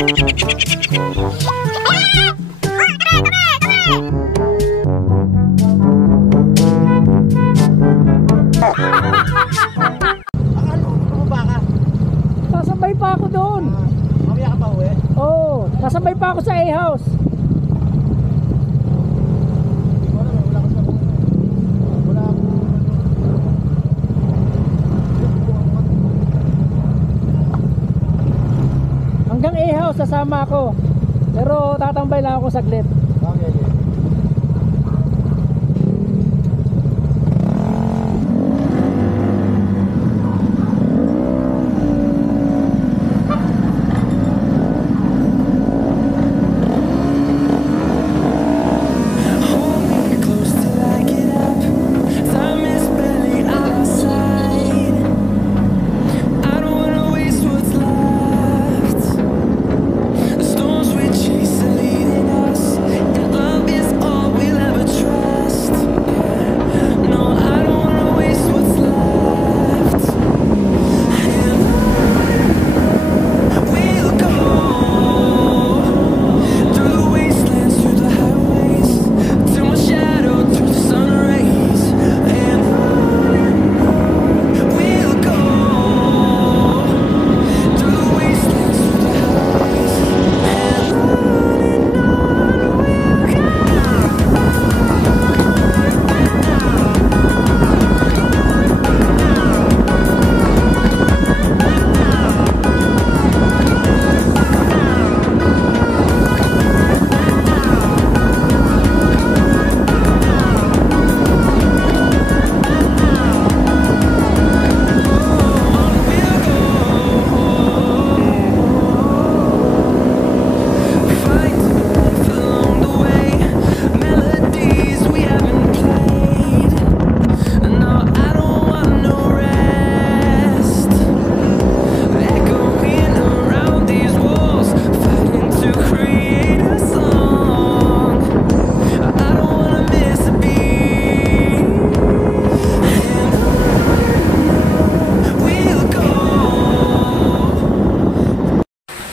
Nasabay pa ako doon. Mamaya ka pa uwi? Oo, nasabay pa ako sa A-house. Hanggang A-house sasama ako. Pero tatambay lang ako saglit. Okay.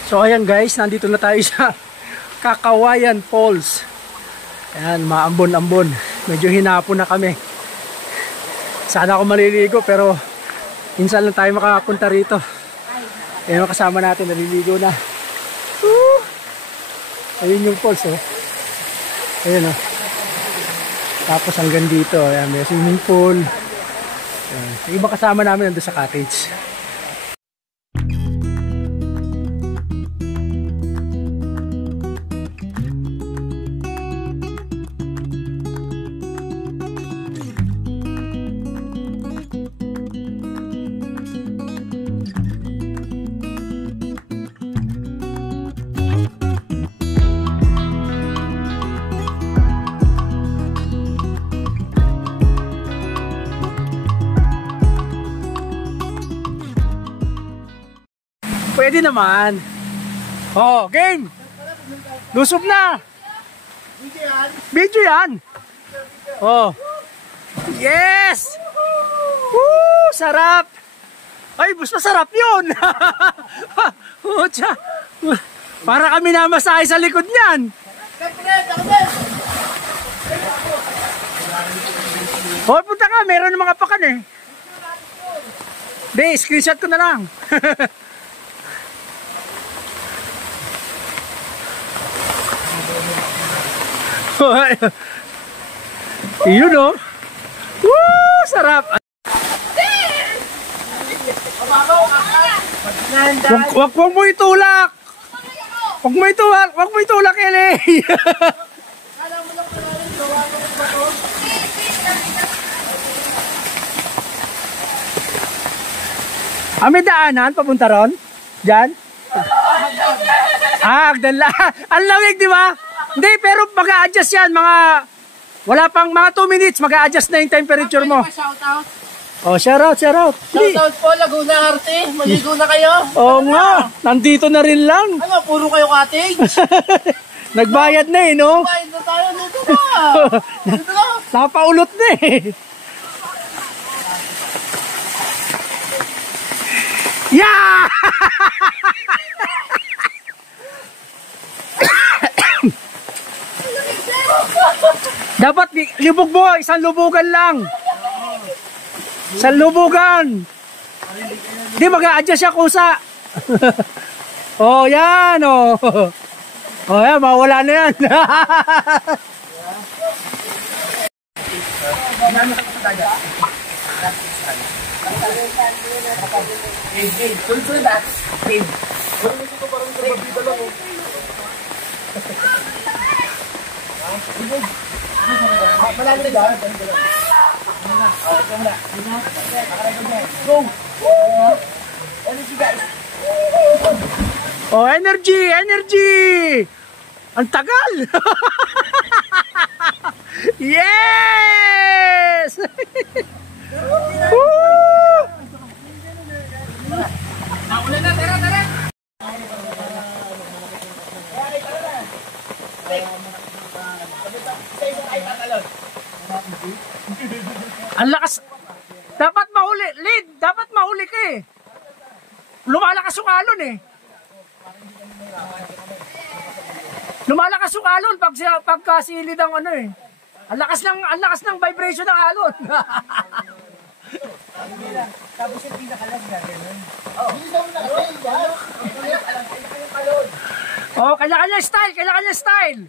So ayan guys, nandito na tayo sa Kakawayan Falls. Ayan, maambon-ambon. Medyo hinapon na kami. Sana ako maliligo pero minsan lang tayo makapunta rito. Ayan, kasama natin, naliligo na. Woo! Ayun yung falls oh. Ayun oh. Tapos hanggang dito, ayan, may swimming pool. Ayan. Yung iba kasama namin nandun sa cottage. Pwede naman. Oh, game. Lusob na. Video yan. Oh. Yes. Woo, sarap. Ay, basta sarap yun. Para kami namasahe sa likod niyan. Oh, punta ka. Meron ng mga pakan eh. Be, screenshot ko na lang. Yun o. Woo! Sarap! Wag mo itulak! Wag mo itulak, Eli! May daanan papunta ron? Diyan? Hagdan lang. Ang lamig, di ba? Hindi, pero mag-a-adjust yan. Wala pang mga 2 minutes, mag-a-adjust na yung temperature mo. Shoutout. Oh, shoutout. Shoutout po, Laguna Arte. Maligo na kayo. Oo nga, nandito na rin lang. Ano, puro kayo cottage? Nagbayad na eh, no? Nagbayad na tayo, dito na. Dito na. Napaulot na eh. Yeah! Dapat libog mo, isang lubugan lang. Isang lubugan. Di mag-a-adjust siya kusa. Oh, yan oh. Oh, yan, mawala na yan. Oh, energy, energy. Ang tagal. Yes! Woo! Naulan na, tara, tara. Ang lakas. Dapat mahuli, lead. Dapat mahuli ka eh. Lumalakas yung alon eh. Lumalakas yung alon pagka silid ang ano eh. Ang lakas ng vibration ng alon. Tapos yung pinakalag na gano'n. Oh, kanya-kanya style, kanya-kanya style.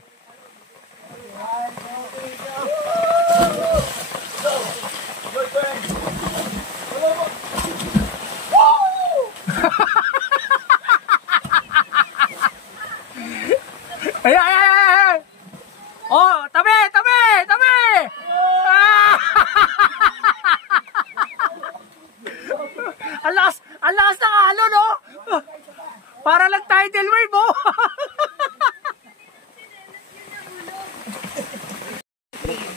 Ay, ay, ay, ay. Oh, tabi, tabi, tabi. Ah! Ang lakas ng alon, no? Para lang tidal wave, oh.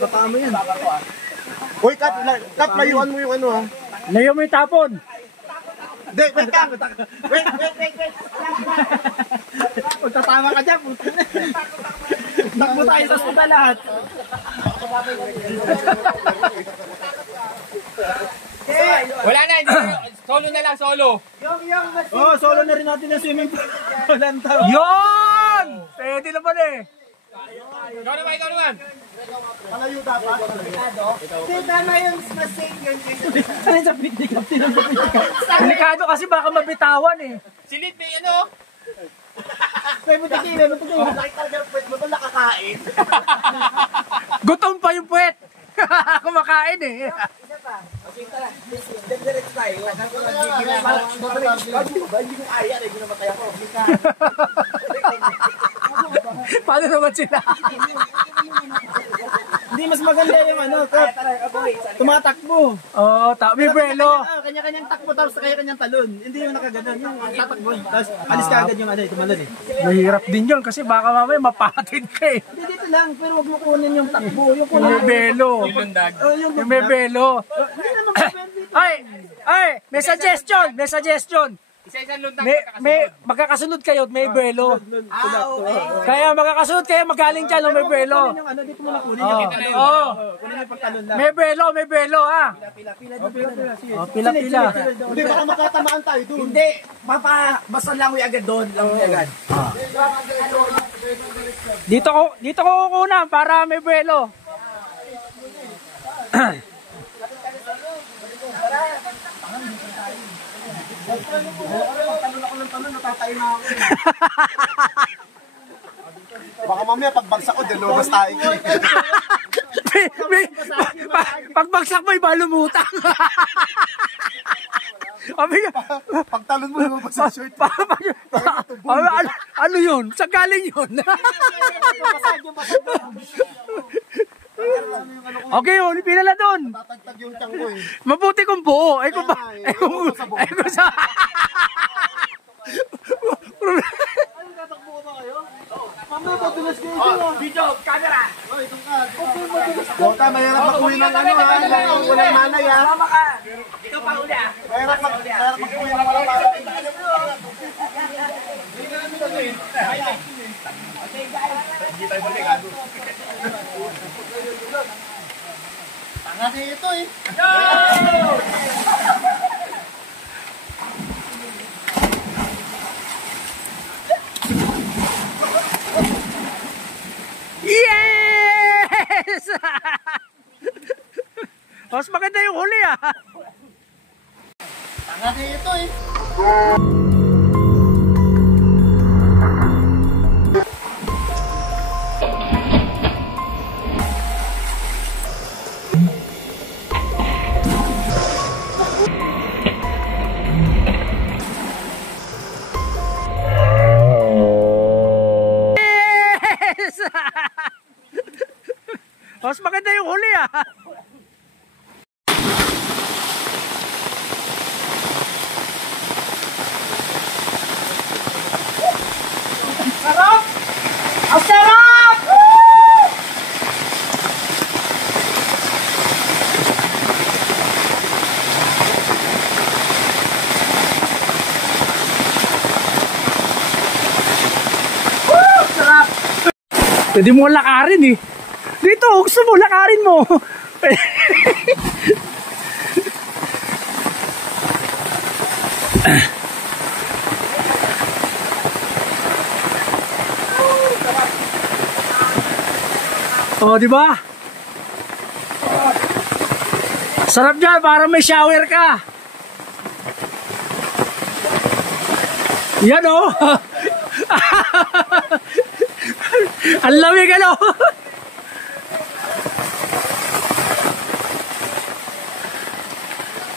Patama yan. Uy, Kat, layuan mo yung ano ha. Layo mo yung tapon. Hindi, wait ka. Wait. Magtatama ka dyan. Takbo tayo sa suda lahat. Wala na, hindi. Solo na lang, solo. Oh, solo na rin natin yung swimming pool. Walang tao. Yun! Pwede naman eh. Ikaw naman, ikaw naman. Palayo dapat. Hindi, tama yung mas safe yun. Saan sa picnic up? Delikado kasi baka mabitawan eh. Silid, may ano? May mutikila. Nakita talaga yung pwet mo doon nakakain. Gutom pa yung puwet. Kumakain eh. Diretso tayo. Hindi ko kaya. Hindi ko namatay ako. Paano naman sila? Hindi, mas maganda yung ano. Tumatakbo. Oo, may brelo. Kanya-kanyang takbo tapos kanya-kanyang talon. Hindi yung nakaganon. Yung tatakbo. Tapos alis ka agad yung ano, tumalon eh. Mahirap din yun kasi baka mamaya mapatid ka eh. Hindi, dito lang. Pero wag mo kunin yung takbo. Yung Yung may belo. Lundag. Yung may belo. Ay, may suggestion, may suggestion. Isa-isang lundag. May magkakasunod kayo at may belo. Kaya magkakasunod kayo magaling dyan ng may belo. yung ano, dito mo na kunin. Oo. Kunin yung pagtalon lang. May belo ha. Oh, pila-pila. Hindi, baka makatamaan tayo doon. Hindi. Basta langoy agad doon. Langoy agad. Dito ko kukunan para may belo. Baka mamaya pagbagsak ko, dilobas tayo. Pagbagsak mo, iba lumutang. Pagtalon mo naman pa sa shirt. Ano yun? Saan galing yun? Okay, ulipin na doon. Tatagtag yung tiyang ko eh. Mabuti kung buo. Ay kung ba? Ay kung sa... Mamaya madulas kayo dyan. Video, camera. Bota, mahirap mag-uwi ng ano ha. Walang manay ha. Ikaw pa uli ah. Mahirap mag-uwi ng walang manay. Tanga na ito eh. Yes! Laki ito eh. Mas maganda yung huli ah. Sarap! Ang sarap! Sarap! Pwede mo lakarin eh. Dito, gusto mo, lakarin mo. Oh, di ba? Sarap dyan, para may shower ka. Yan oh. Ang lamig ano.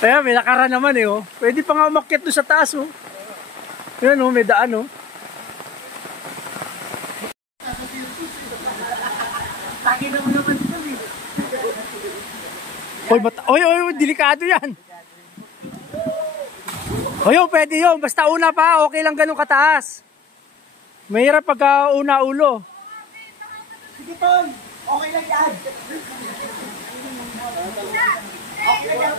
Kaya may lakaran naman eh oh. Pwede pa nga umakyat doon sa taas oh. Yan oh, may daan oh. Taki na mo naman ito eh. Oy, delikado yan. Oy, pwede yun. Basta una pa, okay lang ganun kataas. Mahirap pagka una ulo. Sige Ton, okay lang yan. Okay lang yan.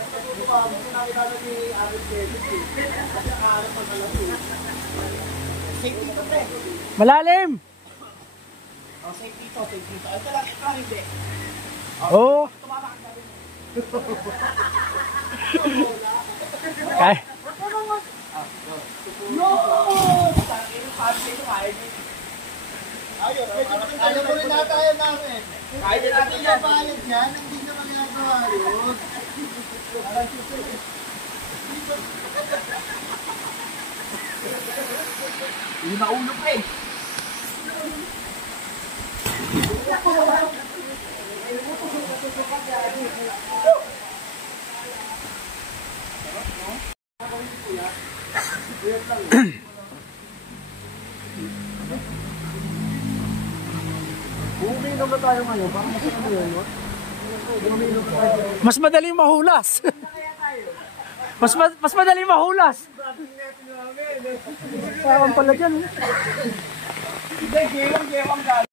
Safety to pre. Malalim. Safety to. Ito lang hindi. Oo. Kaya. No! Ayaw mo rin natin tayo namin. Kahit natin yung bayad yan, hindi na magagawa yun. Hindi maulog pa eh. Umiinom na tayo ngayon, parang masarap yun, no? Mas madaling mahulas. mas madaling mahulas. Sawan pala dyan. Hindi, gewang gano'n.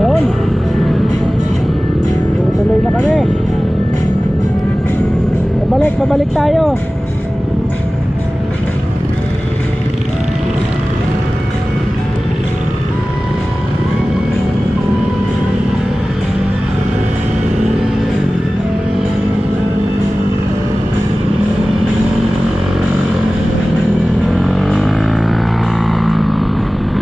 Yun. Tuloy na kami. Pabalik tayo.